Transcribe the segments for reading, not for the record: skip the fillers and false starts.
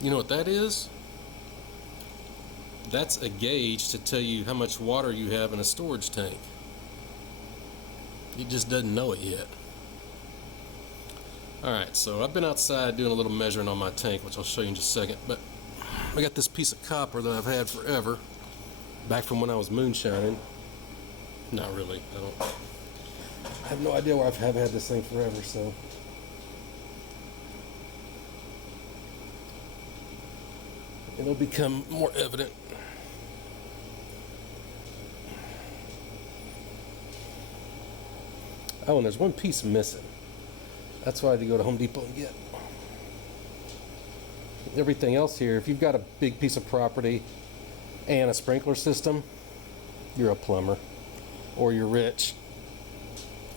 You know what that is? That's a gauge to tell you how much water you have in a storage tank. It just doesn't know it yet. Alright, so I've been outside doing a little measuring on my tank, which I'll show you in just a second, but I got this piece of copper that I've had forever, back from when I was moonshining. Not really, I have no idea where I've had this thing forever, so. It'll become more evident. Oh, and there's one piece missing. That's why I had to go to Home Depot and get. Everything else here, if you've got a big piece of property and a sprinkler system, you're a plumber. Or you're rich.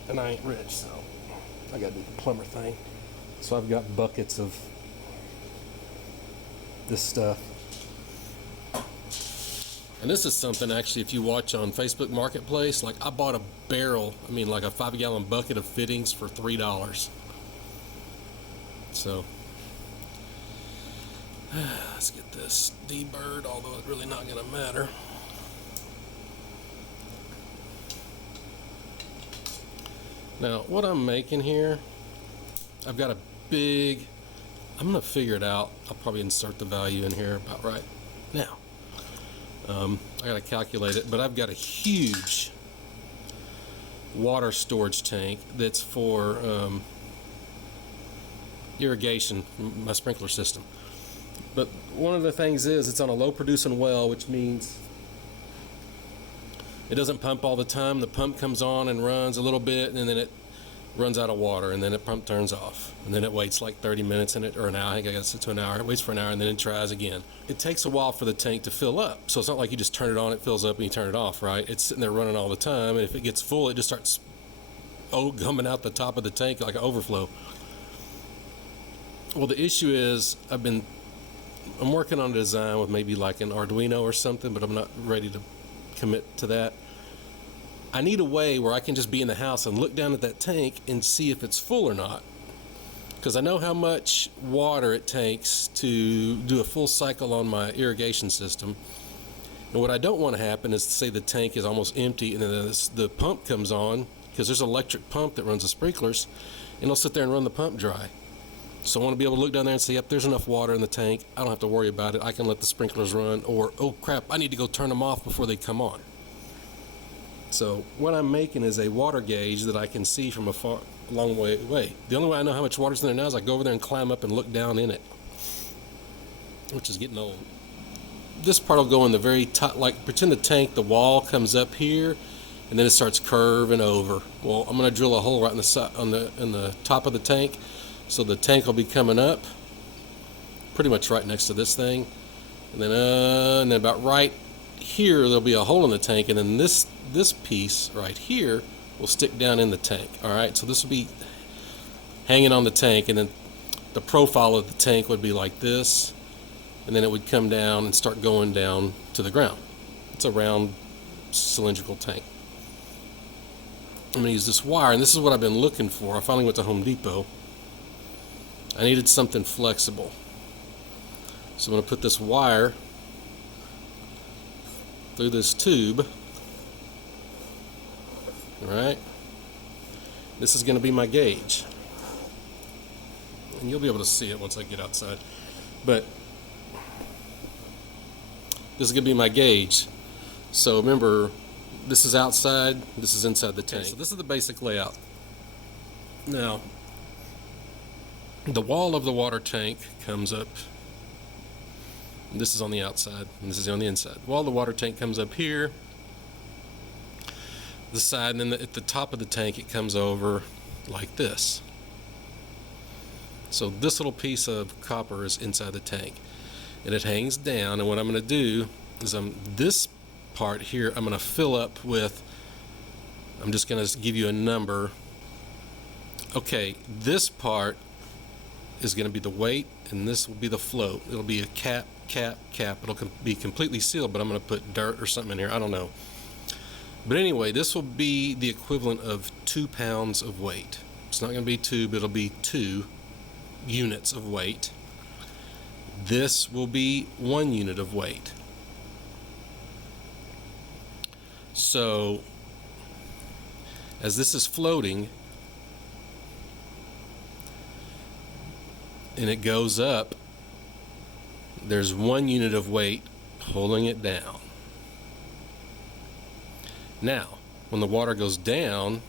And I ain't rich, so I gotta do the plumber thing. So I've got buckets of this stuff. And this is something, actually, if you watch on Facebook Marketplace, like I bought a barrel, like a 5-gallon bucket of fittings for $3. So, let's get this deburred, although it's really not going to matter. Now, what I'm making here, I've got a big, I'm going to figure it out. I'll probably insert the value in here about right now. I got to calculate it, but I've got a huge water storage tank that's for irrigation, my sprinkler system. But one of the things is it's on a low producing well, which means it doesn't pump all the time. The pump comes on and runs a little bit, and then it runs out of water, and then the pump turns off, and then it waits like 30 minutes or an hour. I think I got to sit to an hour. It waits for an hour, and then it tries again. It takes a while for the tank to fill up, so it's not like you just turn it on, it fills up, and you turn it off, right? It's sitting there running all the time, and if it gets full, it just starts coming out the top of the tank like an overflow. Well, the issue is I'm working on a design with maybe like an Arduino or something, but I'm not ready to commit to that. I need a way where I can just be in the house and look down at that tank and see if it's full or not. Because I know how much water it takes to do a full cycle on my irrigation system. And what I don't want to happen is to say the tank is almost empty and then the pump comes on, because there's an electric pump that runs the sprinklers, and it'll sit there and run the pump dry. So I want to be able to look down there and say, yep, there's enough water in the tank. I don't have to worry about it. I can let the sprinklers run. Or, oh crap, I need to go turn them off before they come on. So what I'm making is a water gauge that I can see from a long way away. The only way I know how much water's in there now is I go over there and climb up and look down in it, which is getting old. This part will go in the very top, like pretend the tank, the wall comes up here, and then it starts curving over. Well, I'm going to drill a hole right in the top of the tank, so the tank will be coming up, pretty much right next to this thing, and then about right here there'll be a hole in the tank, and then this piece right here will stick down in the tank. Alright, so this will be hanging on the tank, and then the profile of the tank would be like this, and then it would come down and start going down to the ground. It's a round cylindrical tank. I'm going to use this wire, and this is what I've been looking for. I finally went to Home Depot. I needed something flexible, so I'm going to put this wire through this tube. Alright, this is going to be my gauge, and you'll be able to see it once I get outside, but this is going to be my gauge. So remember, this is outside, this is inside the tank. Okay, so this is the basic layout. Now, the wall of the water tank comes up, and this is on the outside, and this is on the inside. The wall of the water tank comes up here, the side, and then at the top of the tank it comes over like this. So this little piece of copper is inside the tank, and it hangs down, and what I'm going to do is this part here I'm going to fill up with, I'm just going to give you a number. Okay, this part is going to be the weight, and this will be the float. It'll be a cap. It'll be completely sealed, but I'm going to put dirt or something in here, I don't know. But anyway, this will be the equivalent of 2 pounds of weight. It's not going to be 2, but it'll be 2 units of weight. this will be 1 unit of weight. So as this is floating and it goes up, there's 1 unit of weight pulling it down. Now, when the water goes down,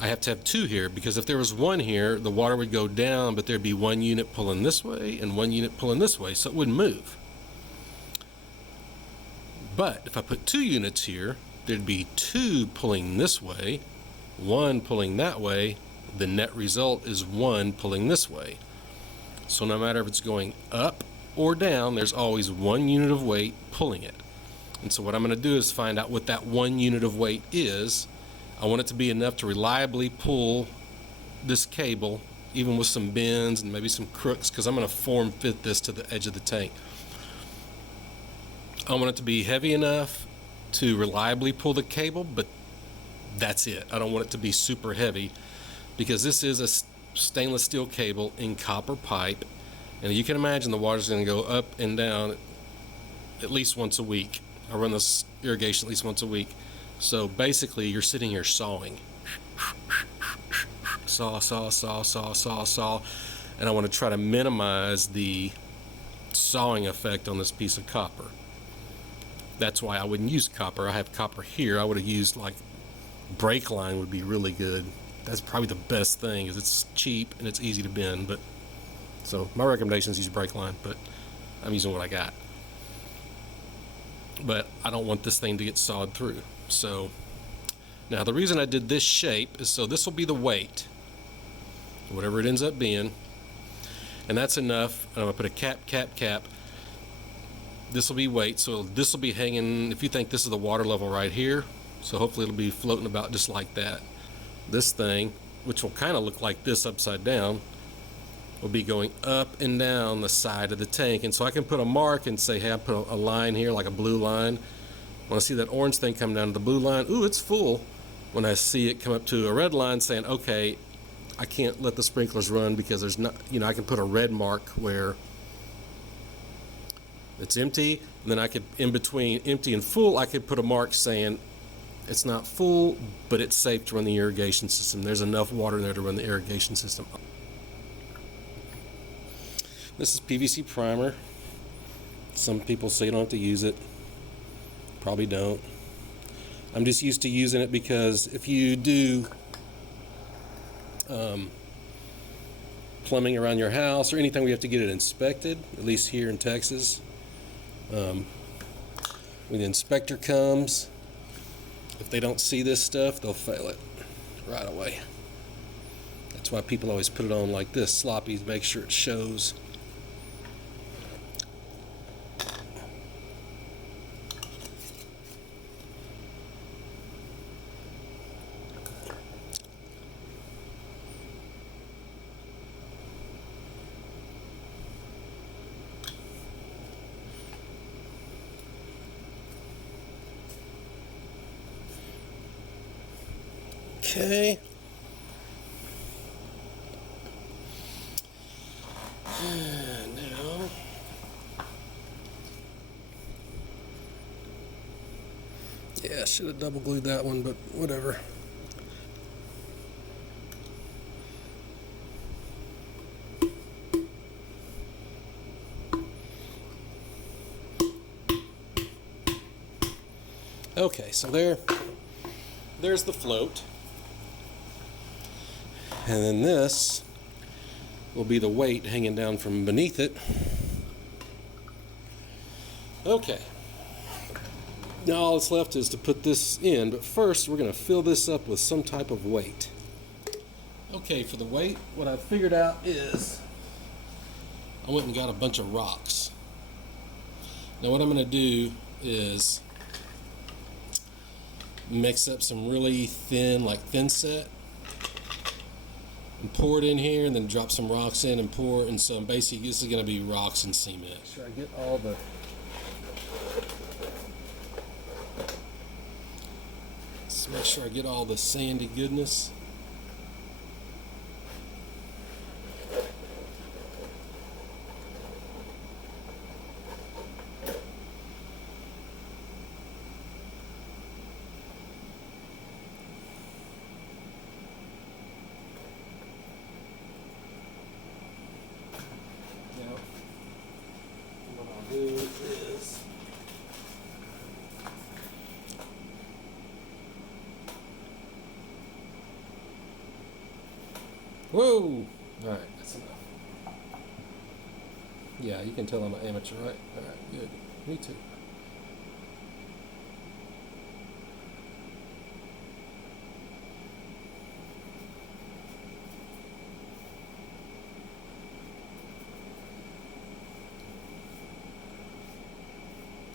I have to have 2 here, because if there was 1 here, the water would go down, but there'd be 1 unit pulling this way and 1 unit pulling this way, so it wouldn't move. But if I put 2 units here, there'd be 2 pulling this way, 1 pulling that way. The net result is 1 pulling this way. So no matter if it's going up or down, there's always 1 unit of weight pulling it. And so what I'm going to do is find out what that 1 unit of weight is. I want it to be enough to reliably pull this cable, even with some bends and maybe some crooks, because I'm going to form fit this to the edge of the tank. I want it to be heavy enough to reliably pull the cable, but that's it. I don't want it to be super heavy, because this is a stainless steel cable in copper pipe, and you can imagine the water's going to go up and down at least once a week. I run this irrigation at least once a week. So basically you're sitting here sawing. Saw, saw, saw, saw, saw, saw. And I want to try to minimize the sawing effect on this piece of copper. That's why I wouldn't use copper. I have copper here. I would have used, like, brake line would be really good. That's probably the best thing, is it's cheap and it's easy to bend. But so my recommendation is use brake line, but I'm using what I got. But I don't want this thing to get sawed through. So now the reason I did this shape is so this will be the weight, whatever it ends up being, and that's enough. And I'm gonna put a cap, cap, cap. This will be weight, so this will be hanging, if you think this is the water level right here, so hopefully it'll be floating about just like that. This thing, which will kind of look like this upside down, will be going up and down the side of the tank. And so I can put a mark and say, hey, I put a line here, like a blue line. When I see that orange thing come down to the blue line, ooh, it's full. When I see it come up to a red line, saying, okay, I can't let the sprinklers run because there's not, I can put a red mark where it's empty, and then I could, in between empty and full, I could put a mark saying it's not full, but it's safe to run the irrigation system. There's enough water there to run the irrigation system. This is PVC primer. Some people say you don't have to use it. Probably don't. I'm just used to using it because if you do plumbing around your house or anything, we have to get it inspected, at least here in Texas. When the inspector comes, if they don't see this stuff, they'll fail it right away. That's why people always put it on like this, sloppy, to make sure it shows. Okay. Now, yeah, I should have double glued that one, but whatever. Okay, so there's the float. And then this will be the weight hanging down from beneath it. Okay. Now all that's left is to put this in, but first we're going to fill this up with some type of weight. Okay, for the weight, what I've figured out is I went and got a bunch of rocks. Now what I'm going to do is mix up some really thin, like thin set, and pour it in here, and then drop some rocks in and pour. And so basically this is going to be rocks and cement. Make sure I get all the make sure I get all the sandy goodness. Whoa! Alright, that's enough. Yeah, you can tell I'm an amateur, right? Alright, good. Me too.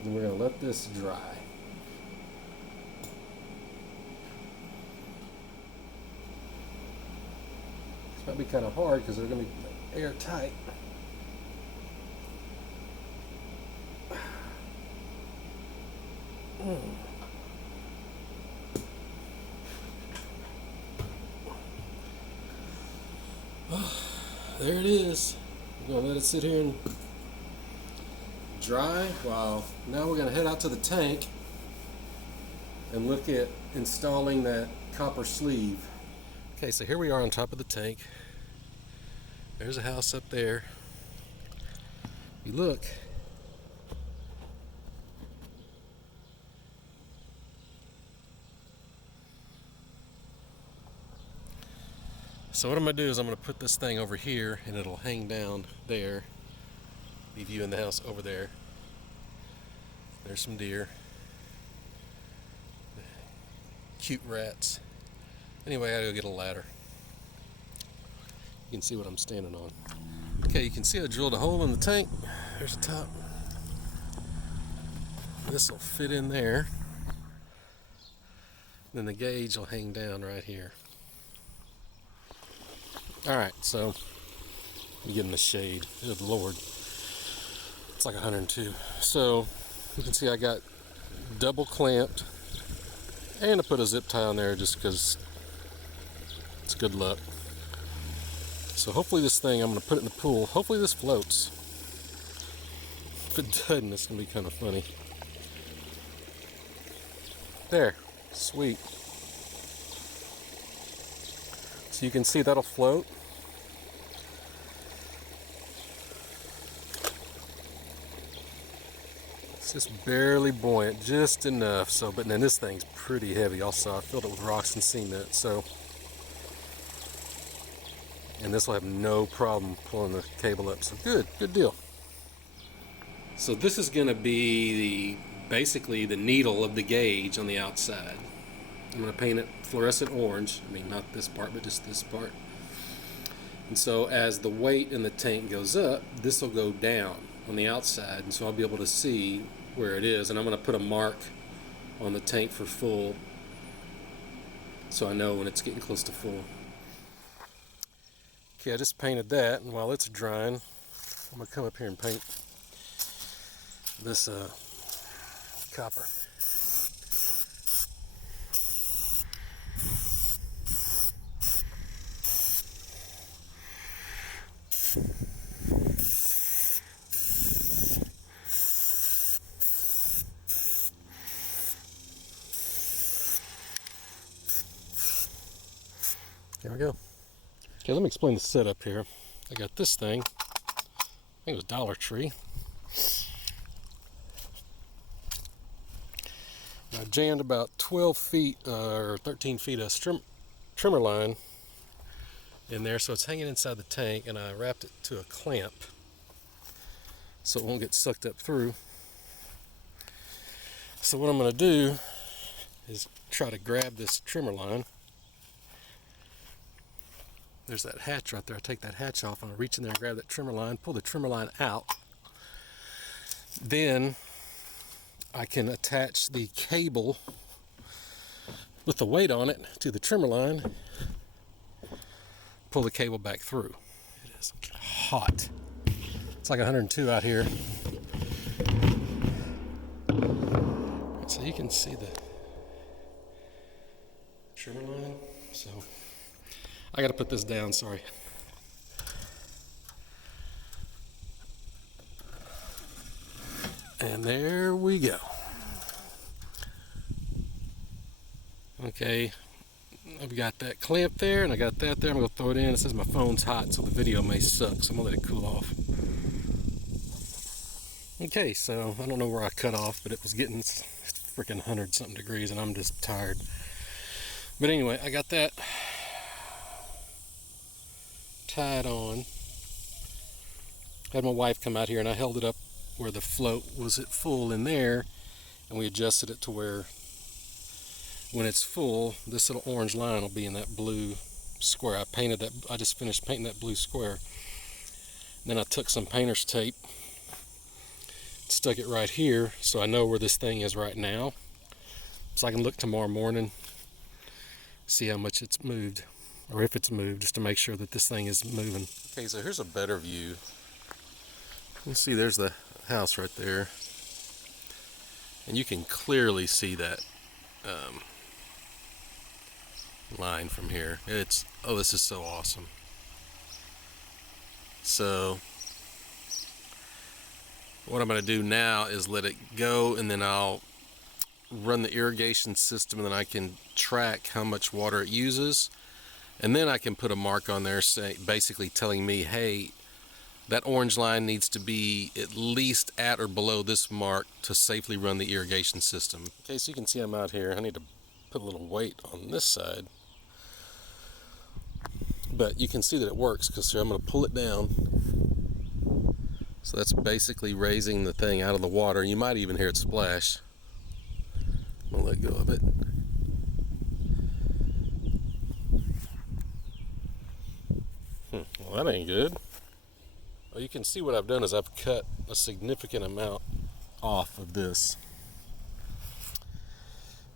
And we're going to let this dry. This might be kind of hard because they're going to be airtight. There it is. We're going to let it sit here and dry. Wow. Now we're going to head out to the tank and look at installing that copper sleeve. Okay, so here we are on top of the tank. There's a house up there. You look. So what I'm going to do is I'm going to put this thing over here and it'll hang down there. Be viewing the house over there. There's some deer. Cute rats. Anyway, I gotta go get a ladder. You can see what I'm standing on. Okay, you can see I drilled a hole in the tank. There's the top. This will fit in there. Then the gauge will hang down right here. Alright, so let me get in the shade. Good Lord. It's like 102. So you can see I got double clamped. And I put a zip tie on there just because it's good luck. So hopefully this thing, I'm going to put it in the pool. Hopefully this floats. If it doesn't, it's going to be kind of funny. There. Sweet. So you can see that'll float. It's just barely buoyant, just enough. So, but then this thing's pretty heavy also. I filled it with rocks and cement, so. And this will have no problem pulling the cable up. So good deal. So this is going to be basically the needle of the gauge on the outside. I'm going to paint it fluorescent orange. I mean, not this part, but just this part. And so as the weight in the tank goes up, this will go down on the outside, and so I'll be able to see where it is. And I'm going to put a mark on the tank for full, so I know when it's getting close to full. Okay, I just painted that, and while it's drying, I'm going to come up here and paint this copper. There we go. Okay, let me explain the setup here. I got this thing. I think it was Dollar Tree. I jammed about 12 feet or 13 feet of trimmer line in there, so it's hanging inside the tank, and I wrapped it to a clamp so it won't get sucked up through. So what I'm going to do is try to grab this trimmer line. There's that hatch right there. I take that hatch off, and I reach in there and grab that trimmer line, pull the trimmer line out. Then I can attach the cable with the weight on it to the trimmer line, pull the cable back through. It is hot. It's like 102 out here. So you can see the trimmer line. So I got to put this down, sorry. And there we go. Okay, I've got that clamp there, and I got that there. I'm going to throw it in. It says my phone's hot, so the video may suck, so I'm going to let it cool off. Okay, so I don't know where I cut off, but it was getting freaking 100-something degrees, and I'm just tired. But anyway, I got that tied on. Had my wife come out here and I held it up where the float was at full in there, and we adjusted it to where when it's full, this little orange line will be in that blue square. I just finished painting that blue square. Then I took some painter's tape, stuck it right here so I know where this thing is right now, so I can look tomorrow morning, see how much it's moved, or if it's moved, just to make sure that this thing is moving. Okay, so here's a better view. You can see there's the house right there, and you can clearly see that line from here. Oh, this is so awesome. So what I'm going to do now is let it go, and then I'll run the irrigation system, and then I can track how much water it uses, and then I can put a mark on there basically telling me, hey, that orange line needs to be at least at or below this mark to safely run the irrigation system. Okay, so you can see I'm out here. I need to put a little weight on this side, but you can see that it works, because I'm going to pull it down. So that's basically raising the thing out of the water. You might even hear it splash. I'm going to let go of it. Well, that ain't good. Well, you can see what I've done is I've cut a significant amount off of this.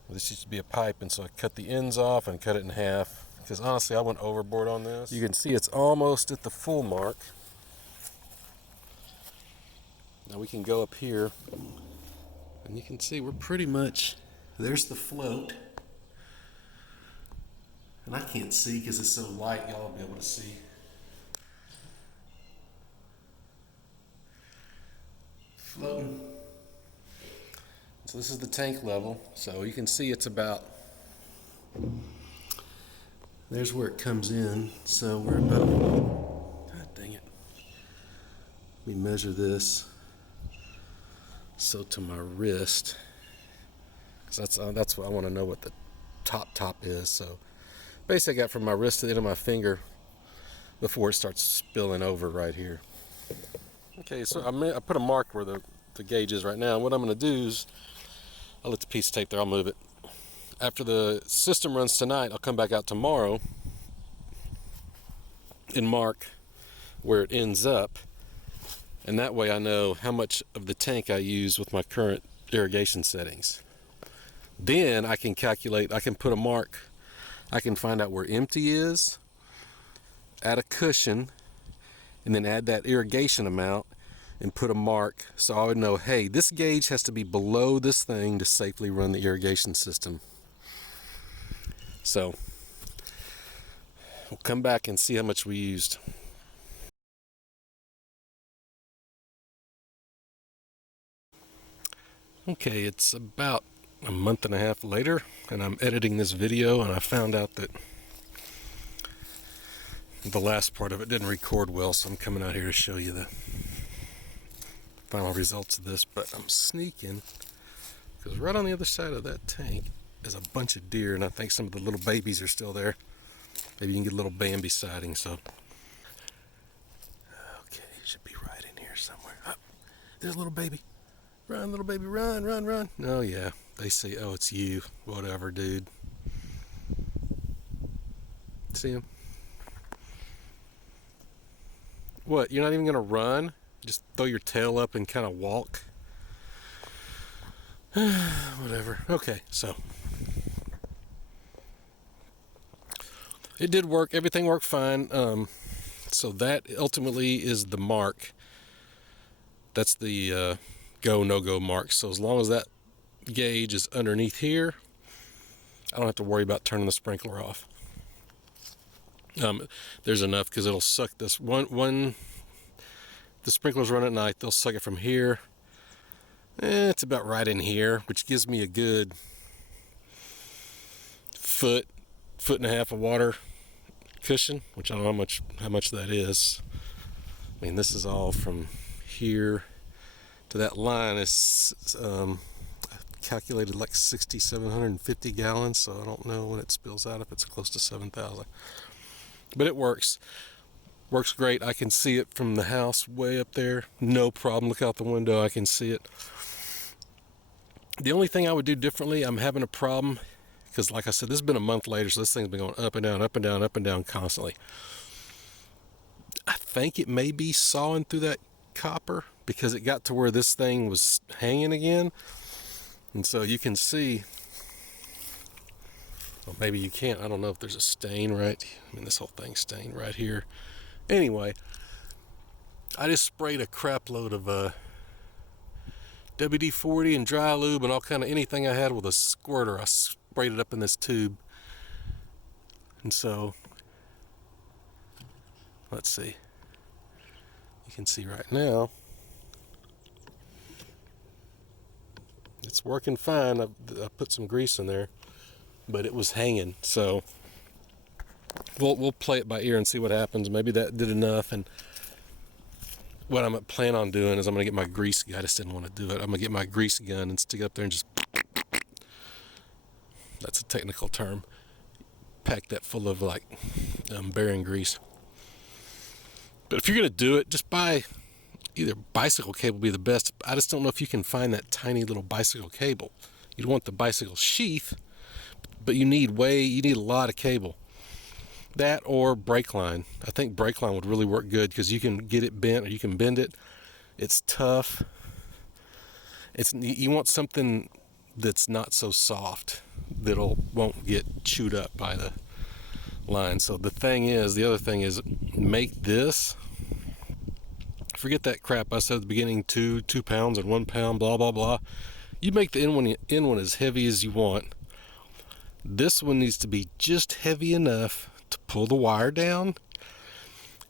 This used to be a pipe, and so I cut the ends off and cut it in half, because honestly I went overboard on this. You can see it's almost at the full mark. Now we can go up here, and you can see we're pretty much, there's the float, and I can't see because it's so light, y'all will be able to see. Floating. So this is the tank level, so you can see it's about, there's where it comes in, so we're about, god dang it, let me measure this. So to my wrist, because that's what I want to know what the top is. So basically I got from my wrist to the end of my finger before it starts spilling over right here. Okay, so I put a mark where the gauge is right now, and what I'm going to do is I'll let the piece of tape there, I'll move it. After the system runs tonight, I'll come back out tomorrow and mark where it ends up, and that way I know how much of the tank I use with my current irrigation settings. Then I can calculate, I can put a mark, I can find out where empty is, add a cushion, and then add that irrigation amount and put a mark, so I would know, hey, this gauge has to be below this thing to safely run the irrigation system. So we'll come back and see how much we used. Okay, it's about a month and a half later, and I'm editing this video, and I found out that the last part of it didn't record well, so I'm coming out here to show you the final results of this. But I'm sneaking, because right on the other side of that tank is a bunch of deer, and I think some of the little babies are still there. Maybe you can get a little Bambi sighting. So okay, it should be right in here somewhere. Oh, there's a little baby. Run, little baby, run, run, run. Oh yeah, they say, oh, it's you. Whatever, dude. See him? What, you're not even gonna run? Just throw your tail up and kind of walk? Whatever. Okay, so it did work. Everything worked fine. So that ultimately is the mark. That's the go, no-go mark. So as long as that gauge is underneath here, I don't have to worry about turning the sprinkler off. There's enough, because it'll suck this. When the sprinklers run at night, they'll suck it from here. It's about right in here, which gives me a good foot and a half of water cushion, which I don't know how much that is. I mean, this is all from here to that line is calculated like 6,750 gallons, so I don't know when it spills out if it's close to 7,000. But it works. Works great. I can see it from the house way up there. No problem. Look out the window. I can see it. The only thing I would do differently, I'm having a problem because, like I said, this has been a month later, so this thing's been going up and down, up and down, up and down constantly. I think it may be sawing through that copper because it got to where this thing was hanging again. And so you can see, well, maybe you can't. I don't know if there's a stain right. I mean, this whole thing's stained right here. Anyway, I just sprayed a crap load of WD-40 and dry lube and all kind of anything I had with a squirter. I sprayed it up in this tube. And so, let's see. You can see right now, it's working fine. I put some grease in there, but it was hanging. So we'll play it by ear and see what happens. Maybe that did enough. And what I'm planning on doing is I'm going to get my grease gun. I just didn't want to do it. I'm going to get my grease gun and stick it up there and just, that's a technical term, pack that full of like bearing grease. But if you're going to do it, just buy either bicycle cable would be the best. I just don't know if you can find that tiny little bicycle cable. You want the bicycle sheath, but you need a lot of cable. That or brake line. I think brake line would really work good because you can get it bent or you can bend it. It's tough. You want something that's not so soft that won't get chewed up by the line. So the other thing is make this. Forget that crap I said at the beginning, 2 pounds and 1 pound, blah, blah, blah. You make the end one as heavy as you want. This one needs to be just heavy enough to pull the wire down.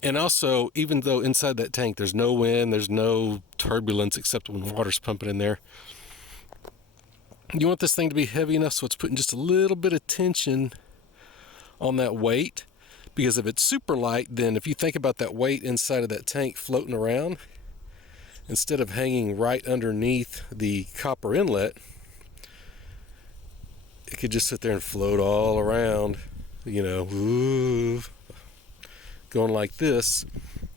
And also, even though inside that tank there's no wind, there's no turbulence except when water's pumping in there, you want this thing to be heavy enough so it's putting just a little bit of tension on that weight. Because if it's super light, then if you think about that weight inside of that tank floating around, instead of hanging right underneath the copper inlet, it could just sit there and float all around, going like this.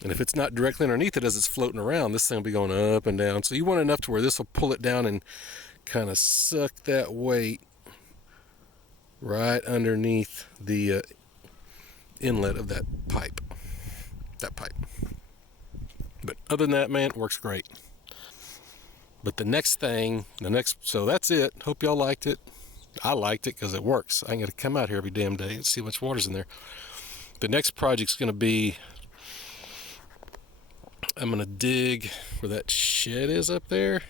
And if it's not directly underneath it as it's floating around, this thing will be going up and down. So you want enough to where this will pull it down and kind of suck that weight right underneath the inlet of that pipe. But other than that, man, it works great. But so that's it. Hope y'all liked it. I liked it because it works. I got to come out here every damn day and see how much water's in there. The next project's going to be, I'm going to dig where that shed is up there.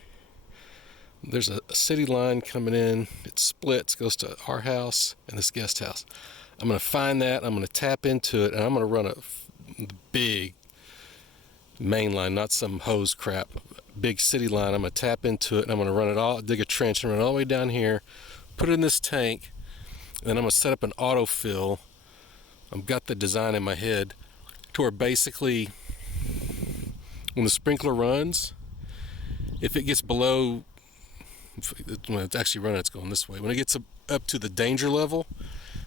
There's a city line coming in. It splits, goes to our house and this guest house. I'm going to find that. I'm going to tap into it, and I'm going to run a big main line, not some hose crap. Big city line. I'm going to tap into it, and I'm going to run it all, dig a trench, and run it all the way down here, put it in this tank, and then I'm going to set up an autofill. I've got the design in my head to where basically when the sprinkler runs, if it gets below, when it's actually running, it's going this way. When it gets up to the danger level,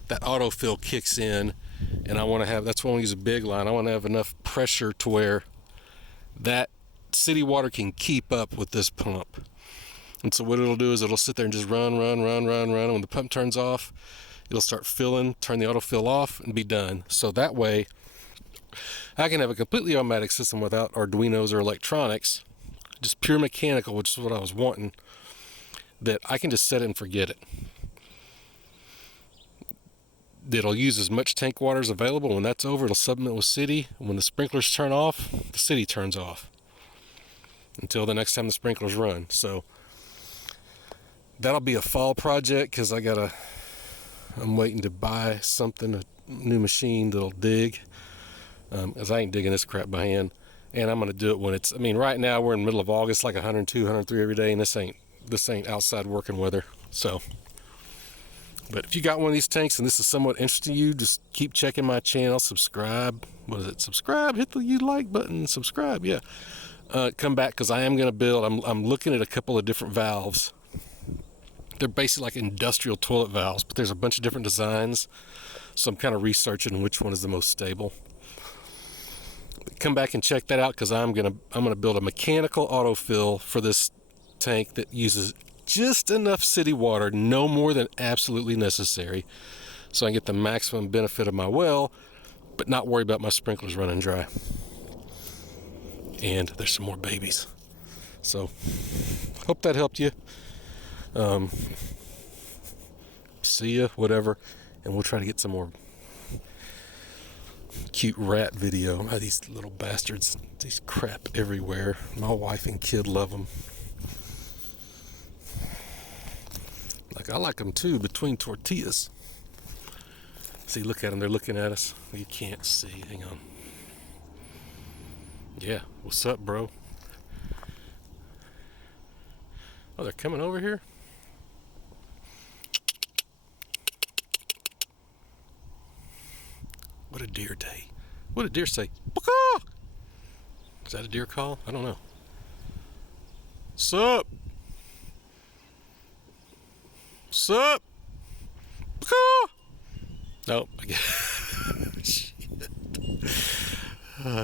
that autofill kicks in, and that's why I want to use a big line. I want to have enough pressure to where that city water can keep up with this pump. And so what it'll do is it'll sit there and just run. And when the pump turns off, it'll start filling, turn the autofill off, and be done. So that way, I can have a completely automatic system without Arduinos or electronics, just pure mechanical, which is what I was wanting, that I can just set it and forget it. It'll use as much tank water as available. When that's over, it'll supplement with city. When the sprinklers turn off, the city turns off until the next time the sprinklers run. So that'll be a fall project because I'm waiting to buy something, a new machine that'll dig, as I ain't digging this crap by hand. And I'm going to do it when right now we're in the middle of August, like 102, 103 every day, and this ain't outside working weather. So, but if you got one of these tanks and this is somewhat interesting to you, just keep checking my channel, subscribe. What is it? Subscribe, hit the like button, subscribe, yeah. Come back because I am going to build, I'm looking at a couple of different valves. They're basically like industrial toilet valves, but there's a bunch of different designs. So I'm kind of researching which one is the most stable. come back and check that out, because I'm gonna build a mechanical autofill for this tank that uses just enough city water, no more than absolutely necessary, so I can get the maximum benefit of my well, but not worry about my sprinklers running dry. And there's some more babies. So, hope that helped you. See ya, whatever. And we'll try to get some more cute rat video. Oh, these little bastards, these crap everywhere. My wife and kid love them. Like, I like them too, between tortillas. See, look at them, they're looking at us. You can't see, hang on. Yeah, what's up, bro? Oh, they're coming over here? What did deer day? What did deer say? Baka! Is that a deer call? I don't know. Sup? Sup? Baka! Nope. Shit.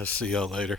See y'all later.